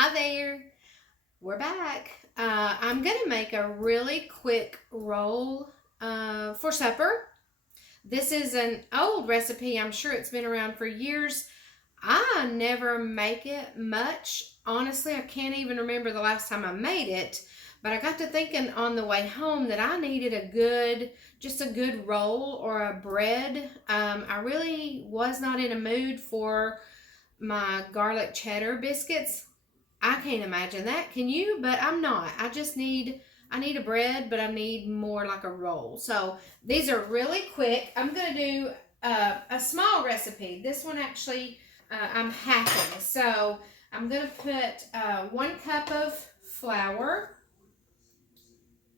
Hi there, we're back. I'm gonna make a really quick roll for supper. This is an old recipe. I'm sure it's been around for years. I never make it much. Honestly, I can't even remember the last time I made it. But I got to thinking on the way home that I needed just a good roll or a bread. I really was not in a mood for my garlic cheddar biscuits. I can't imagine that. Can you? But I'm not. I need a bread, but I need more like a roll. So these are really quick. I'm gonna do a small recipe. This one actually I'm hacking. So I'm gonna put 1 cup of flour.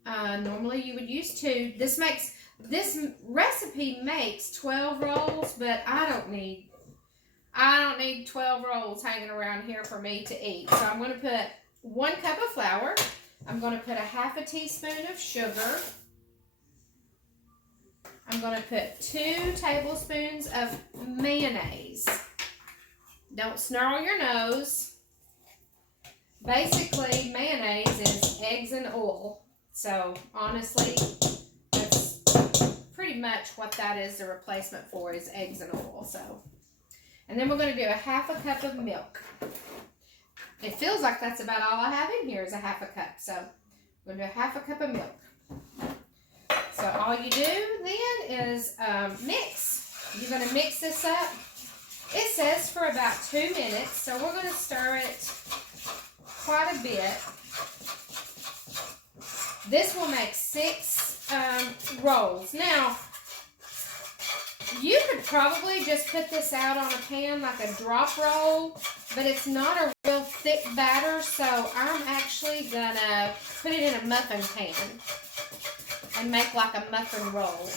Normally you would use 2. This recipe makes 12 rolls, but I don't need 12 rolls hanging around here for me to eat. So I'm going to put 1 cup of flour. I'm going to put a half a teaspoon of sugar. I'm going to put 2 tablespoons of mayonnaise. Don't snarl your nose. Basically, mayonnaise is eggs and oil. So honestly, that's pretty much what that is the replacement for, is eggs and oil. And then we're going to do a half a cup of milk. It feels like that's about all I have in here is a half a cup. So we're going to do a half a cup of milk. So all you do then is mix. You're going to mix this up. It says for about 2 minutes. So we're going to stir it quite a bit. This will make 6 rolls. Now, you could probably just put this out on a pan like a drop roll, but it's not a real thick batter, so I'm actually gonna put it in a muffin pan and make like a muffin roll.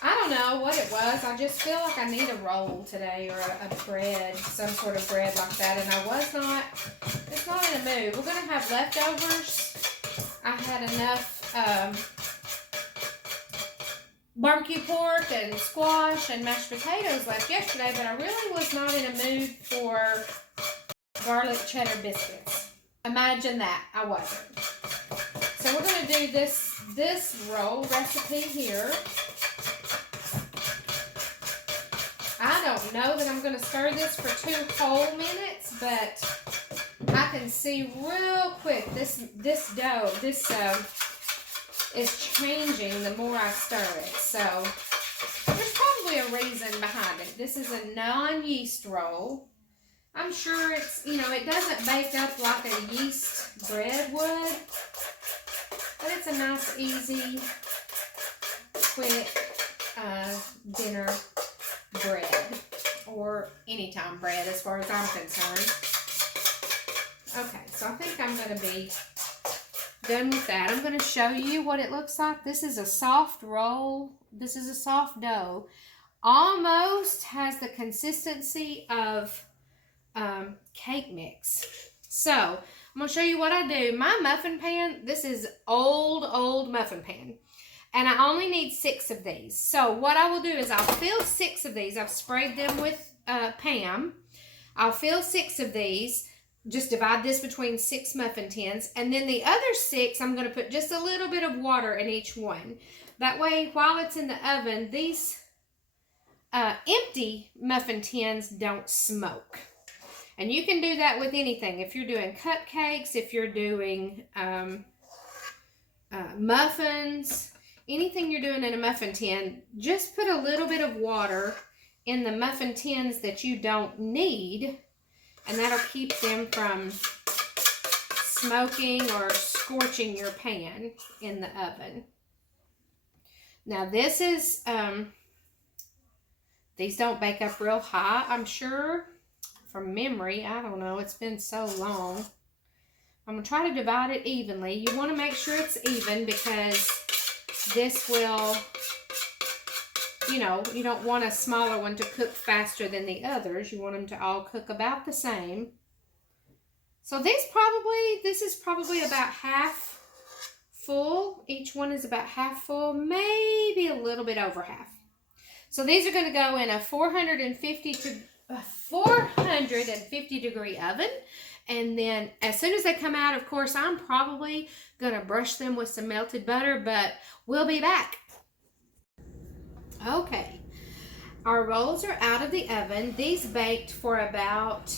I don't know what it was. I just feel like I need a roll today, or a bread, some sort of bread like that, and it's not in a mood. We're gonna have leftovers. I had enough barbecue pork and squash and mashed potatoes left yesterday, but I really was not in a mood for garlic cheddar biscuits. Imagine that, I wasn't. So we're going to do this roll recipe here. I don't know that I'm going to stir this for 2 whole minutes, but I can see real quick this dough, is changing the more I stir it. So there's probably a reason behind it. This is a non-yeast roll. I'm sure it doesn't bake up like a yeast bread would, but it's a nice, easy, quick dinner bread, or anytime bread as far as I'm concerned. Okay, so I think I'm going to be done with that. I'm going to show you what it looks like. This is a soft roll. This is a soft dough. Almost has the consistency of cake mix. So I'm going to show you what I do. My muffin pan, this is old muffin pan. And I only need 6 of these. So what I will do is I'll fill 6 of these. I've sprayed them with Pam. I'll fill 6 of these. Just divide this between 6 muffin tins, and then the other 6, I'm going to put just a little bit of water in each one. That way, while it's in the oven, these empty muffin tins don't smoke. And you can do that with anything. If you're doing cupcakes, if you're doing muffins, anything you're doing in a muffin tin, just put a little bit of water in the muffin tins that you don't need, and that'll keep them from smoking or scorching your pan in the oven. Now this is, these don't bake up real high, I'm sure, from memory. I don't know, it's been so long. I'm going to try to divide it evenly. You want to make sure it's even, because this will, you don't want a smaller one to cook faster than the others. You want them to all cook about the same. So this is probably about half full. Each one is about half full, maybe a little bit over half. So these are going to go in a 450 a 450 degree oven. And then as soon as they come out, of course, I'm probably going to brush them with some melted butter, but we'll be back. Okay, our rolls are out of the oven. These baked for about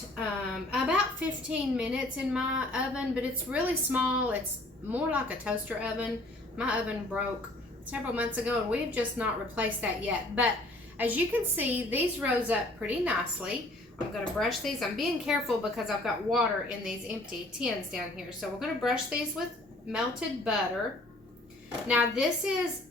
15 minutes in my oven, but it's really small. It's more like a toaster oven. My oven broke several months ago, and we've just not replaced that yet. But as you can see, these rose up pretty nicely. I'm going to brush these. I'm being careful because I've got water in these empty tins down here. So we're going to brush these with melted butter. Now this is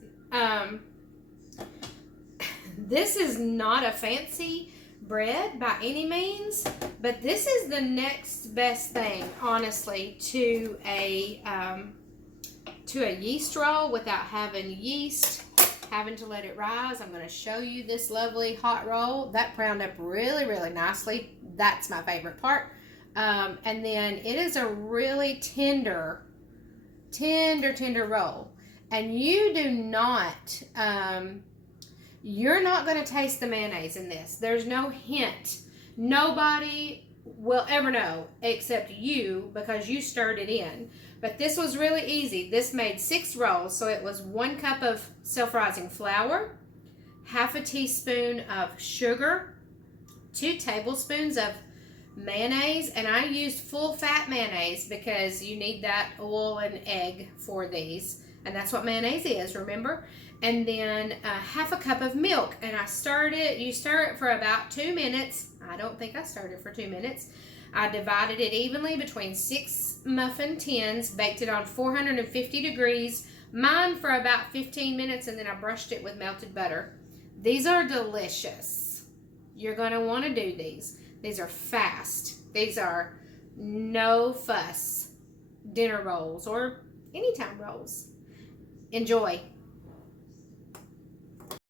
not a fancy bread by any means, but this is the next best thing, honestly, to a yeast roll without having yeast, having to let it rise. I'm going to show you this lovely hot roll that browned up really, really nicely. That's my favorite part. And then it is a really tender roll. And you do not, you're not going to taste the mayonnaise in this. There's no hint. Nobody will ever know except you because you stirred it in. But this was really easy. This made 6 rolls. So it was 1 cup of self-rising flour, half a teaspoon of sugar, 2 tablespoons of mayonnaise, and I used full fat mayonnaise because you need that oil and egg for these, and that's what mayonnaise is, remember? And then half a cup of milk, and I stirred it. You stir it for about 2 minutes. I don't think I stirred it for 2 minutes. I divided it evenly between 6 muffin tins, baked it on 450 degrees, mine for about 15 minutes, and then I brushed it with melted butter. These are delicious. You're going to want to do these. These are fast. These are no fuss dinner rolls or anytime rolls. Enjoy.